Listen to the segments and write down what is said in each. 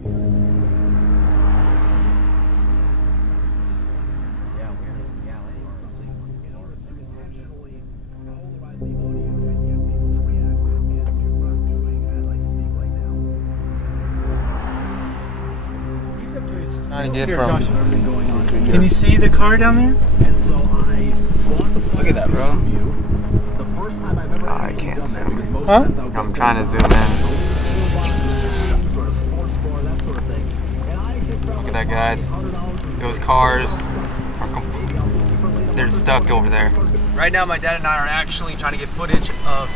Trying to get from. Can you see the car down there? Look at that, bro. Oh, I can't zoom. Huh? I'm trying to zoom in. Look at that, guys. Those cars are they're stuck over there. Right now, my dad and I are actually trying to get footage of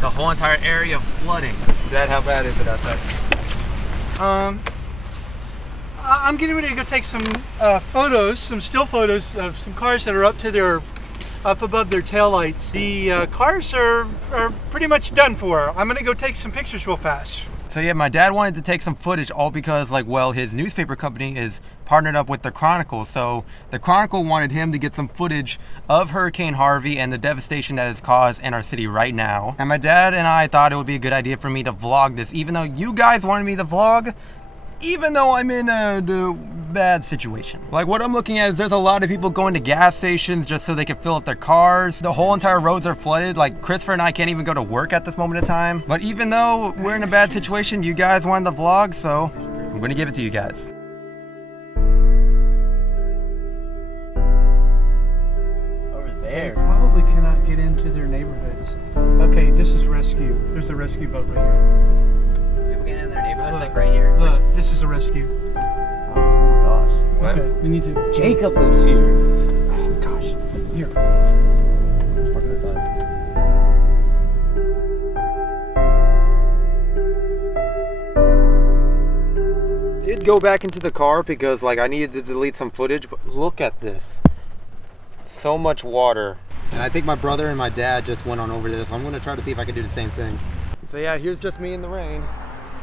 the whole entire area flooding. Dad, how bad is it outside? I'm getting ready to go take some photos, some still photos of some cars that are up above their taillights. The cars are pretty much done for. I'm gonna go take some pictures real fast. So yeah, my dad wanted to take some footage all because, like, well, his newspaper company is partnered up with the Chronicle. So the Chronicle wanted him to get some footage of Hurricane Harvey and the devastation that it's caused in our city right now. And my dad and I thought it would be a good idea for me to vlog this, even though you guys wanted me to vlog, even though I'm in a bad situation. Like, what I'm looking at is there's a lot of people going to gas stations just so they can fill up their cars. The whole entire roads are flooded. Like, Christopher and I can't even go to work at this moment in time. But even though we're in a bad situation, you guys wanted the vlog, so I'm gonna give it to you guys. Over there. They probably cannot get into their neighborhoods. Okay, this is rescue. There's a rescue boat right here. Get in their neighborhoods, like right here. Look, this is a rescue. Oh my gosh. What? Okay, we need to. Jacob lives here. Oh gosh. Here. Let's park on the side. Did go back into the car because, like, I needed to delete some footage, but look at this. So much water. And I think my brother and my dad just went on over this. I'm gonna try to see if I can do the same thing. So yeah, here's just me in the rain.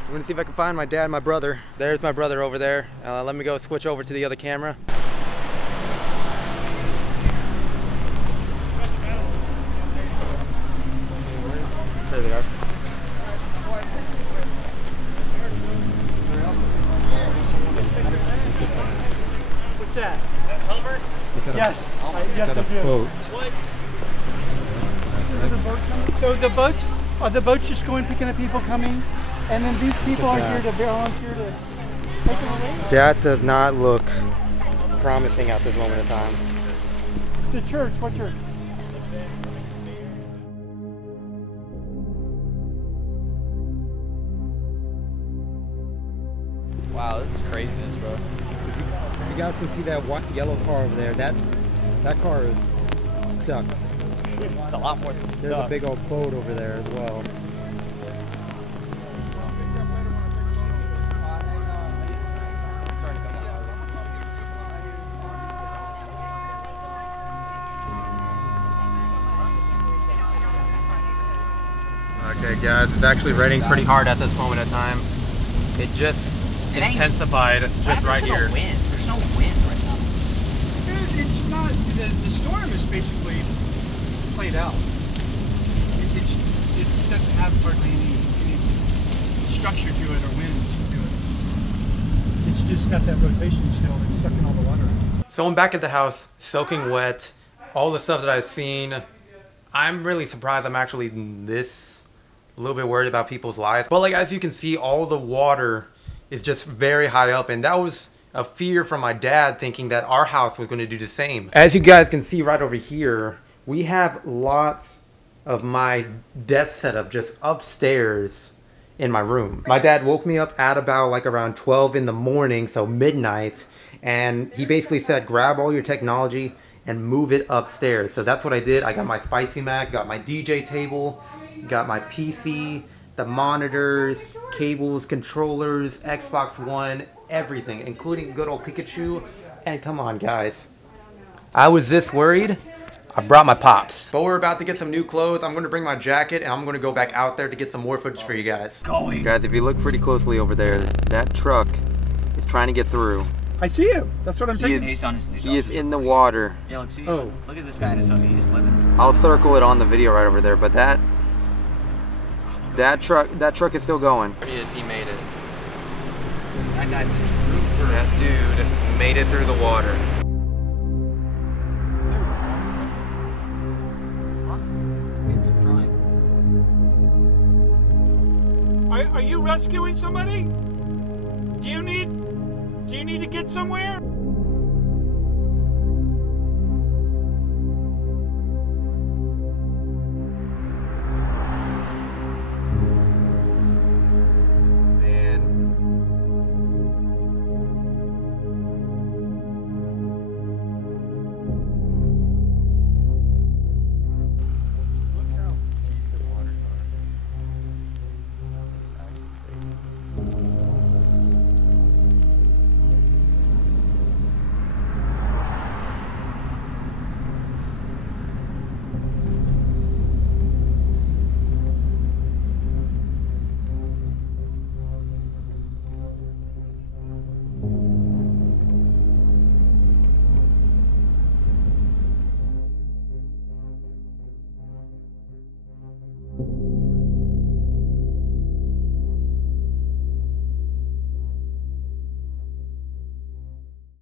I'm gonna see if I can find my dad and my brother. There's my brother over there. Let me go switch over to the other camera. There they are. What's that? Hummer? Yes. Yes, I do. Boat. What? Is the boat coming? So the boats, are the boats just going picking up people coming? And then these people are here to volunteer to take them away? That does not look promising at this moment in time. The church, what church? Wow, this is craziness, bro. You guys can see that yellow car over there. That car is stuck. It's a lot more than stuck. There's a big old boat over there as well. Okay guys, it's actually raining pretty hard at this moment in time. It just intensified just right here. Wind. There's no wind right now. It's not, the storm is basically played out. It doesn't have hardly any structure to it or wind to it. It's just got that rotation still that's sucking all the water out. So I'm back at the house, soaking wet, all the stuff that I've seen. I'm really surprised I'm actually this a little bit worried about people's lives. But like, as you can see, all the water is just very high up, and that was a fear from my dad, thinking that our house was going to do the same. As you guys can see right over here, we have lots of my desk setup just upstairs in my room. My dad woke me up at about like around 12 in the morning, so midnight, and he basically said, grab all your technology and move it upstairs. So that's what I did. I got my Spicy Mac, got my DJ table, got my PC, the monitors, cables, controllers, Xbox One, everything, including good old Pikachu. And come on guys, I was this worried, I brought my pops. But we're about to get some new clothes. I'm gonna bring my jacket and I'm gonna go back out there to get some more footage for you guys. Guys, if you look pretty closely over there, that truck is trying to get through. I see him. That's what I'm saying. He is in the water. Yeah, look, see, look at this guy in his hoodie. He's living. I'll circle it on the video right over there, but that truck is still going. There he is, he made it. That guy's a trooper. That dude made it through the water. It's drying. Are you rescuing somebody? Do you need to get somewhere?